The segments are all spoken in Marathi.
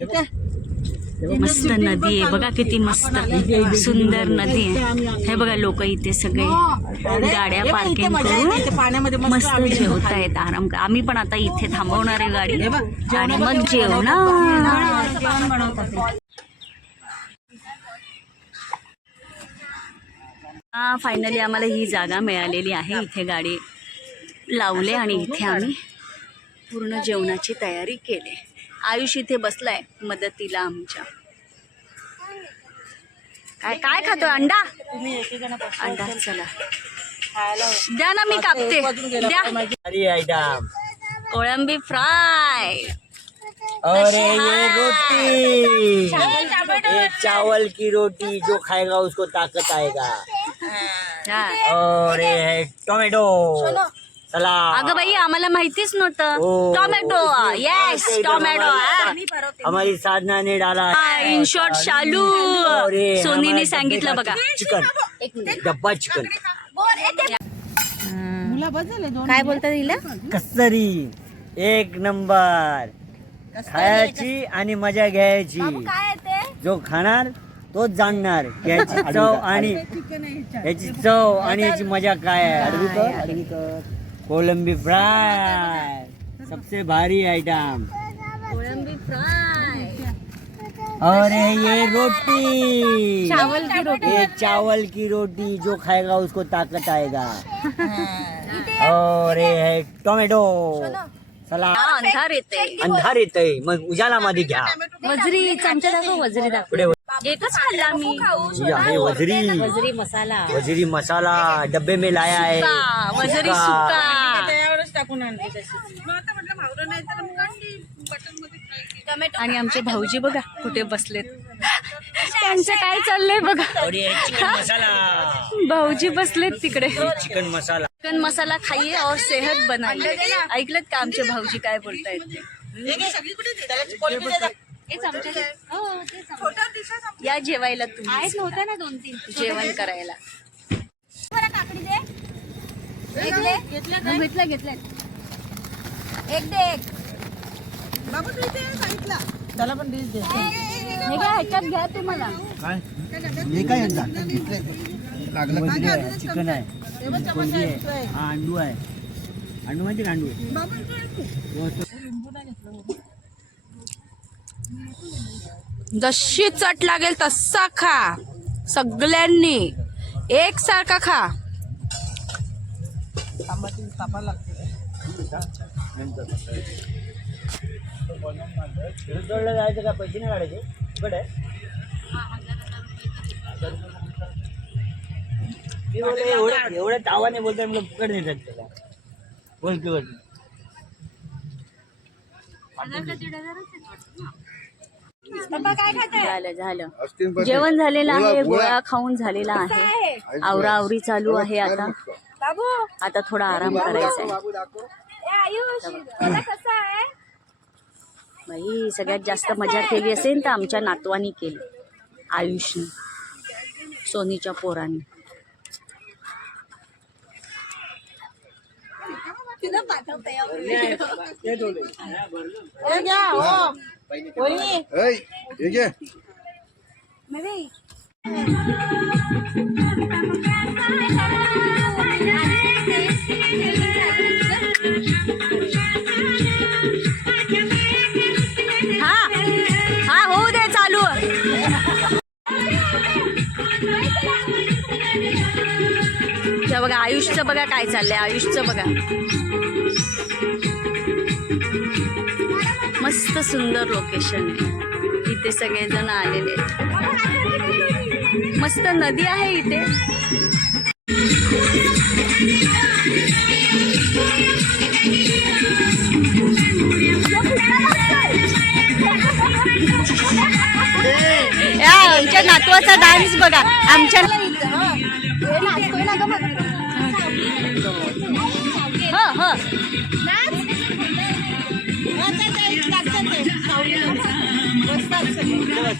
मस्त नदी आहे बघा किती मस्त. सुंदर नदी आहे. हे बघा लोक इथे सगळे गाड्या पार्किंग करून मस्त जेवत आहेत आराम आम्ही पण आता इथे थांबवणार आहे गाडी. आणि मग जेवणार. हा फायनली आम्हाला ही जागा मिळालेली आहे. इथे गाडी लावले आणि इथे आम्ही पूर्ण जेवणाची तयारी केली. आयुष इथे बसलाय मदतीला आमच्या. काय काय खातोय अंडा? अंडा चला. द्या ना मी कापते. द्या. अरे कोळंबी फ्राय. और ये रोटी. ये चावल की रोटी जो खाएगा उसको ताकत आएगा. और ये है टोमेटो. सलाद अगं बाई आम्हाला माहितीच नव्हतं. ओ. टोमॅटो येस टोमॅटो हमारी साधना ने डाला। इन शॉर्ट शालू. और ये सोनीने हमारे सांगितलं बघा. चिकन. डब्बा चिकन. काय बोलतात हिला? कस्तरी. एक नंबर. खायची आणि मजा घ्यायची. जो खाणार तोच जाणणार. याची चव आणि याची चव आणि याची मजा काय आहे? कोलंबी फ्राई। सबसे भारी आइटम कोळंबी फ्राई। और ये रोटी। चावल की रोटी। ये चावल की रोटी जो खाएगा उसको ताकत आएगा। और ये है टोमेटो। सलाद। अंधार येते मग उजाला मध्ये घ्या वजरी चमचा दाखव वजरी दाखव एकच खाल्ला मी। वजरी। वजरी मसाला। वजरी मसाला डब्बे में लाया है। सुका, सुका. सुका आणि आमचे भाऊजी बघा कुठे बसलेत. त्यांचं काय चाललंय बघा. भाऊजी बसलेत तिकडे. चिकन मसाला. चिकन मसाला खाइए और सेहत बनाइए ऐकलत का आमचे भाऊजी काय बोलतायत? ते हे. हो. या जेवायला तुम्ही. नव्हत्या ना दोन तीन. जेवण करायला. घेतलं? घेतलं एक दे एक. हे घ्या ह्याच्यात घ्या तुम्हाला हे काय चिकन आहे. कोलंबी आहे. हा अंडू आहे. अंडू माहिती का अंडू? जशी चट लागेल तसा खा. सगळ्यांनी एकसारखा खा. जोडलं जायचं का? पैसे नाही काढायचे? बोलतो एवढं एवढं तावाने बोलतोय मला फुकट नाही देत त्याला. बोल की बोल. झालं झालं. जेवण झालेलं आहे गोळा. खाऊन झालेला आहे. आवरा आवरी चालू आहे आता. आता थोडा आराम करायचा आहे. बाई सगळ्यात जास्त मजा केली असेल तर आमच्या नातवानी केली. आयुषने. सोनीच्या पोरांनी. ये क्या हा. हा. होऊ दे चालू. हे बघा आयुषचं बघा काय चाललंय आयुषचं बघा. मस्त सुंदर लोकेशन इथे सगळेजण आलेले आहेत. मस्त नदी आहे इथे. या, आमच्या नातवाचा डान्स बघा. आमच्या हे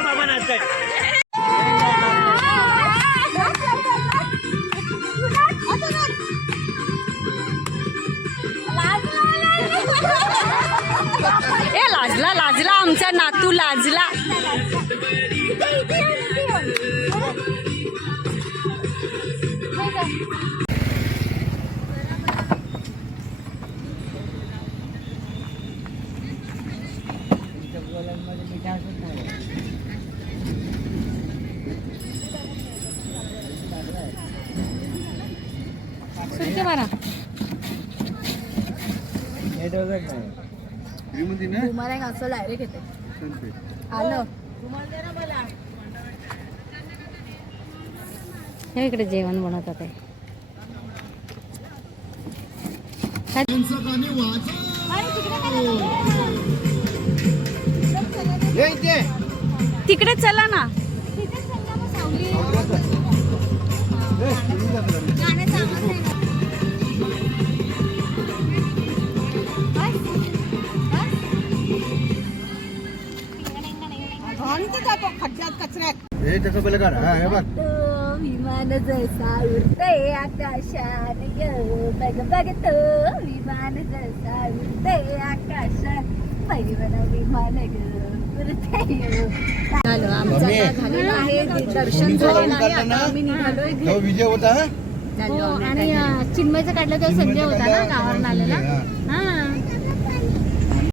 बाबा नाचताय. लाजला आमचा नातू लाजला. मारा. तुम्हाला एक असं डायरेक्ट येते आलं. हे इकडे जेवण बनवतात आहे तिकडे चला ना. हे त्याचं पहिलं काढ हा हे बघ. विमान जसा उडते आकाशात बघ बघ तो विमान जसा उडते आकाशात. परिवन विमान झालं आमचं मम्मी. आता झालेलं आहे दर्शन झालेलं आहे आता आम्ही निघालोय घरी. तो विजय होता हा? हो, आणि अं, चिन्मयचं काढलं तेव्हा संजय होता ना गावावरून आलेला. हा.